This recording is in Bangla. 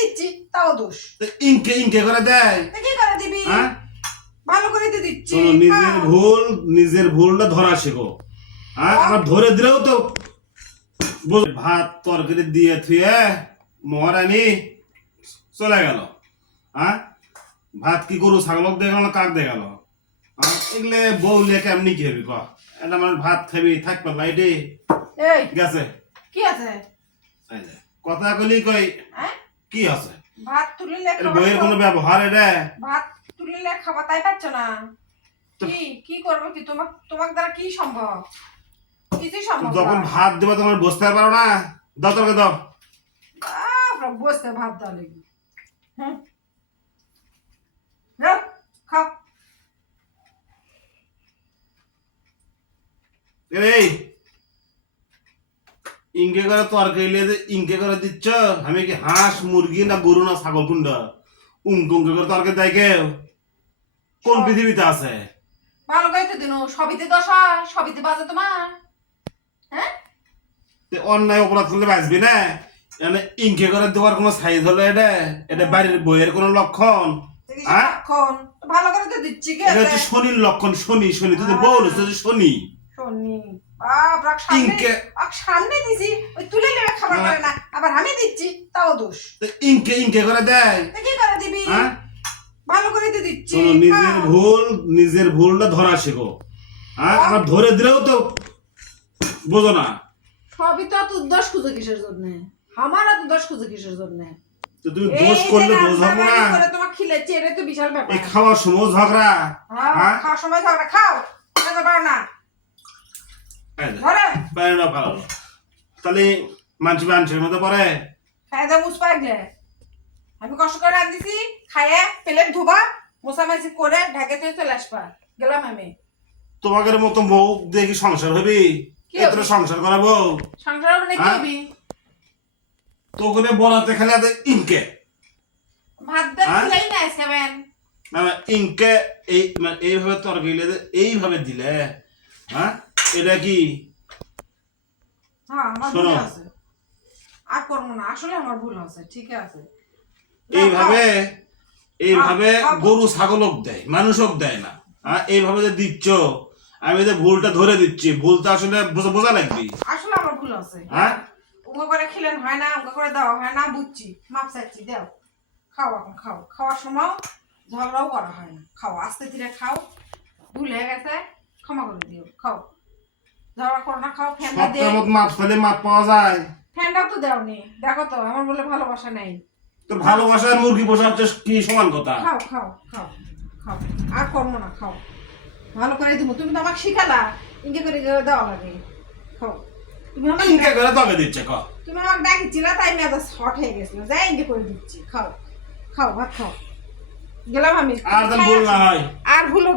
দিচ্ছি তাও দোষ। ইনকে ইনকে করে দেয়। কি করে দিবি? ভালো করে তো দিচ্ছি। নিজের ভুলটা ধরা শেখো। আমার ধরে দিলেও তো ভাত তরকারি দিয়ে থুয়ে মহারানী চলে গেল। ভাত কি গরু ছাগলক দিয়ে গেল না কাক দিয়ে গেল? এগুলো বউলে কেমনি কি হবি ক? এটা মানে ভাত খাবি থাকবে লাইটে গেছে। কি আছে কথা কলি কই কি আছে? ভাত তুলিলে বইয়ের কোনো ব্যবহার এটা? ভাত তুলিলে খাবার তাই পাচ্ছ না। কি করবো কি? তোমার দ্বারা কি সম্ভব? কিছুই সম্ভব। যখন ভাত দেবো তোমার বসতে পারো না, দাও তোকে দাও। বসতে ভাত দাও লেগে খাও। এই ইনকে করে তরকারি ইনকে করে দিচ্ছ। আমি কি হাঁস মুরগি না গরু না ছাগল কুন্ডা? উঙ্কে করে তরকারি দেয় কেউ? কোন পৃথিবীতে আছে? ভালো করে তো দিন সবিতে দশা সবিতে বাজে তোমার। হ্যাঁ অন্যায় অপরাধ করলে বাঁচবি না। ইনকে করে দেওয়ার কোনো সাইজ হলো এটা? এটা বাড়ির বইয়ের কোনো লক্ষণ? ভালো করে তো দিচ্ছি। এটা হচ্ছে শনির লক্ষণ। শনি শনি তুই বল শনি শনি সামনে দিছি ওই তুলে নেবে খাবার করে না, আবার আমি দিচ্ছি তাও দোষ। ইনকে ইনকে করে দেয়। কি করে দিবি? ভালো করে তো দিচ্ছি। নিজের ভুলটা ধরা শেখো। আমার ধরে দিলেও তো বোঝো না। সবই তো তুই দোষ খুঁজে কিসের জন্য? আমার তো দোষ খুঁজে কিসের জন্য? তুমি দোষ করলে দোষ হবে না। তোমার খিলেছে এটা তো বিশাল ব্যাপার। এই খাওয়ার সময় ঝগড়া। খাওয়ার সময় ঝগড়া খাও খেতে পারো না। তাহলে মানুষের মতো পরে খাই দে মুছ পাইলে আমি কষ্ট করে রাঁধছি খাইয়ে প্লেট ধোবা মোছামাছি করে ঢাকে তুই চলে আসবা। গেলাম আমি। তোমাদের মতো বউ দেখি সংসার হবি? এত সংসার করাবো? সংসার হবে না কি হবি? তো করে বলাতে খালি ইনকে ভাত দে খিলাই না খাবেন ইনকে এইভাবে তরকারি এইভাবে দিলে এটা কি? আমার ভুল আছে, আর করবো না। আসলে আমার ভুল আছে, ঠিক আছে। এইভাবে গরু ছাগলক দেয়, মানুষক দেয় না। এইভাবে যে দিচ্ছ, আমি যে ভুলটা ধরে দিচ্ছি, ভুলটা আসলে বোঝা লাগবে। আসলে আমার ভুল আছে। উঙ্গ করে খেলেন হয় না, উঙ্গ করে দেওয়া হয় না, বুঝছি, মাপ চাচ্ছি, দেও খাও। এখন খাও। খাওয়ার সময় ঝগড়াও করা হয় না। খাও আস্তে ধীরে খাও। ভুল হয়ে গেছে, ক্ষমা করে দিও। খাও, ঝগড়া করো না। খাও। ফ্যানটা দে। মাপ পেলে মাপ পাওয়া যায়। ফ্যানটাও তো দেওনি। দেখো তো আমার বলে ভালোবাসা নেই। তো ভালোবাসা মুরগি পোষার কি সমান কথা? খাও খাও খাও খাও, আর করবো না। খাও, ভালো করে দিব। তুমি তো আমাকে শিখালা ইনকে করে দেওয়া লাগে। খাও। তুমি আমাকে ইনকে করে তবে দিচ্ছে ক? তুমি আমাকে ডাকিছিলা তাই মেজাজ হট হয়ে গেছিল। যাই ইনকে করে দিচ্ছি। খাও খাও, ভাত খাও। গেলাম আমি। আর ভুল না হয়। আর ভুল হবে